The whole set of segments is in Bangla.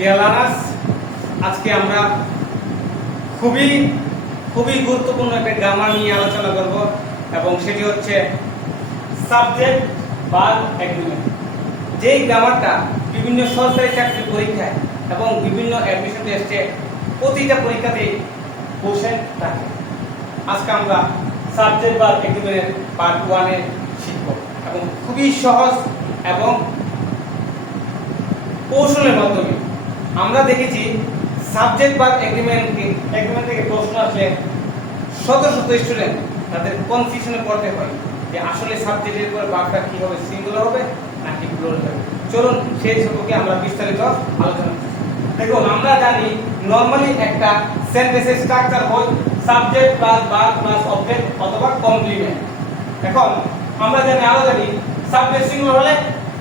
ডিয়ার লার্নার্স, আজকে আমরা খুবই খুবই গুরুত্বপূর্ণ একটা গ্রামার নিয়ে আলোচনা করব এবং সেটি হচ্ছে সাবজেক্ট ভার্ব এগ্রিমেন্ট। যেই গ্রামারটা বিভিন্ন সরকারি চাকরির পরীক্ষায় এবং বিভিন্ন অ্যাডমিশন টেস্টে প্রতিটা পরীক্ষাতেই কোশ্চেন থাকে। আজকে আমরা সাবজেক্ট ভার্ব এগ্রিমেন্টের পার্ট 1 এ শিখব এবং খুবই সহজ এবং কৌশলের মাধ্যমে। আমরা দেখেছি সাবজেক্ট ভার্ব এগ্রিমেন্ট থেকে প্রশ্ন আসলে শত শত স্টুডেন্ট তাদের কনফিউশনে পড়তে হয় যে আসলে সাবজেক্টের পর ভার্বটা কি হবে, সিঙ্গুলার হবে নাকি প্লুরাল হবে। চলুন সেই সম্পর্কে আমরা বিস্তারিত আলোচনা করি। দেখুন, আমরা জানি নরমালি একটা সেন্টেন্সের স্ট্রাকচার হয় subject plus verb plus object অথবা কমপ্লিমেন্ট। এখন আমরা জানি সাবজেক্ট সিঙ্গুলার হলে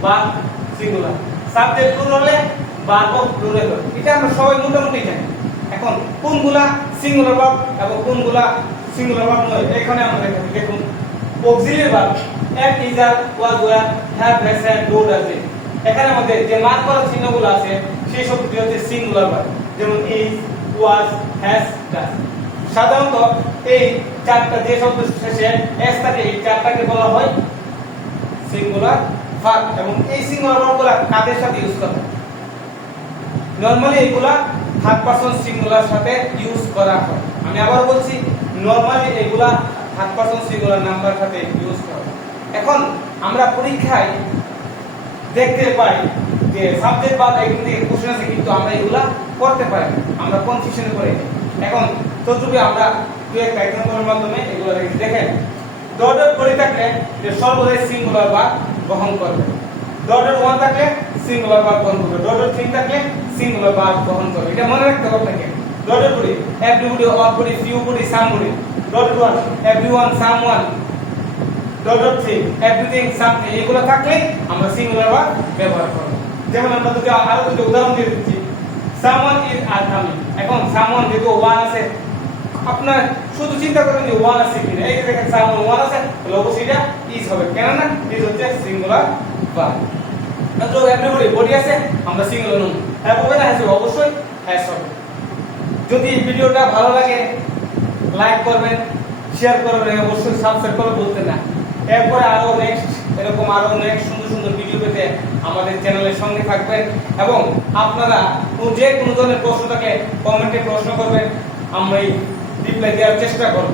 ভার্ব সিঙ্গুলার, সাবজেক্ট প্লুরাল হলে ভার্ব প্লুরাল হবে। এটা আমরা সবাই মোটামুটি জানি। এখন কোনগুলা সিঙ্গুলার ভার্ব এবং কোনগুলা সিঙ্গুলার ভার্ব নয় এখানে আমরা দেখুন auxiliary verb am is are was were have has had do does it. এখানে আমাদের যে মার্ক করা চিহ্নগুলো আছে সেই শব্দটি হচ্ছে সিঙ্গুলার ভার্ব, যেমন ইজ, ওয়াজ, হ্যাজ, ডাজ। সাধারণত এই চারটা যে শব্দ শেষে এস থাকে এই চারটাকে বলা হয় সিঙ্গুলার ভার্ব এবং এই সিঙ্গুলার ভার্বগুলো কাদের সাথে ইউজ করা হয়? নরমালি এগুলা থার্ড পারসন সিঙ্গুলার সাথে ইউজ করা হয়। আমি আবার বলছি, নরমালি এগুলা থার্ড পারসন সিঙ্গুলার নাম্বার সাথে ইউজ করা হয়। এখন আমরা পরীক্ষায় দেখতে পাই যে সাবজেক্ট ভার্ব এগুলো থেকে কোশ্চেন আছে, কিন্তু আমরা এগুলা করতে পারি না, আমরা কনফিউশনে পড়ে যাই। এখন তদ্রূপে আমরা দুই একটা এক্সাম্পলের মাধ্যমে এগুলো দেখেন। ডট করে থাকলে যে সর্বদাই সিঙ্গুলার ভার্ব গ্রহণ করবে, ডট 1 থাকলে সিঙ্গুলার ভার্ব গ্রহণ করবে, ডট 3 থাকলে সিঙ্গুলার ভার্ব গ্রহণ করবে। এটা মনে রাখতে হবে আপনাকে। Dot 2 everybody, allbody, fewbody, somebody. Dot 1 everyone, someone. Dot 3 everything, something. এগুলো থাকলে আমরা সিঙ্গুলার ভার্ব ব্যবহার করব। যেমন আমরা আরো দুটো উদাহরণ দিয়ে দিচ্ছি। Someone is are coming. এখন সামওয়ান যেহেতু 1 আছে, আপনার শুধু চিন্তা করেন যে 1 আছে কিনা। এই যে দেখেন সামওয়ান 1 আছে, তাহলে অবশ্যই এটা ইজ হবে, কেন না ইজ হচ্ছে সিঙ্গুলার ভার্ব। তো এভরিবডি বডি আছে, আমরা সিঙ্গুলার নুন হ্যাভ হবে না, হ্যাজ হবে, অবশ্যই হ্যাজ হবে। যদি ভিডিওটা ভালো লাগে লাইক করবেন, শেয়ার করবেন, অবশ্যই সাবস্ক্রাইব করে বলতে না। এরপরে আরো নেক্সট সুন্দর সুন্দর ভিডিও পেতে আমাদের চ্যানেলের সঙ্গে থাকবেন এবং আপনারা যে কোনো ধরনের প্রশ্ন থাকে কমেন্টে প্রশ্ন করবেন, আমরা রিপ্লাই দেওয়ার চেষ্টা করব।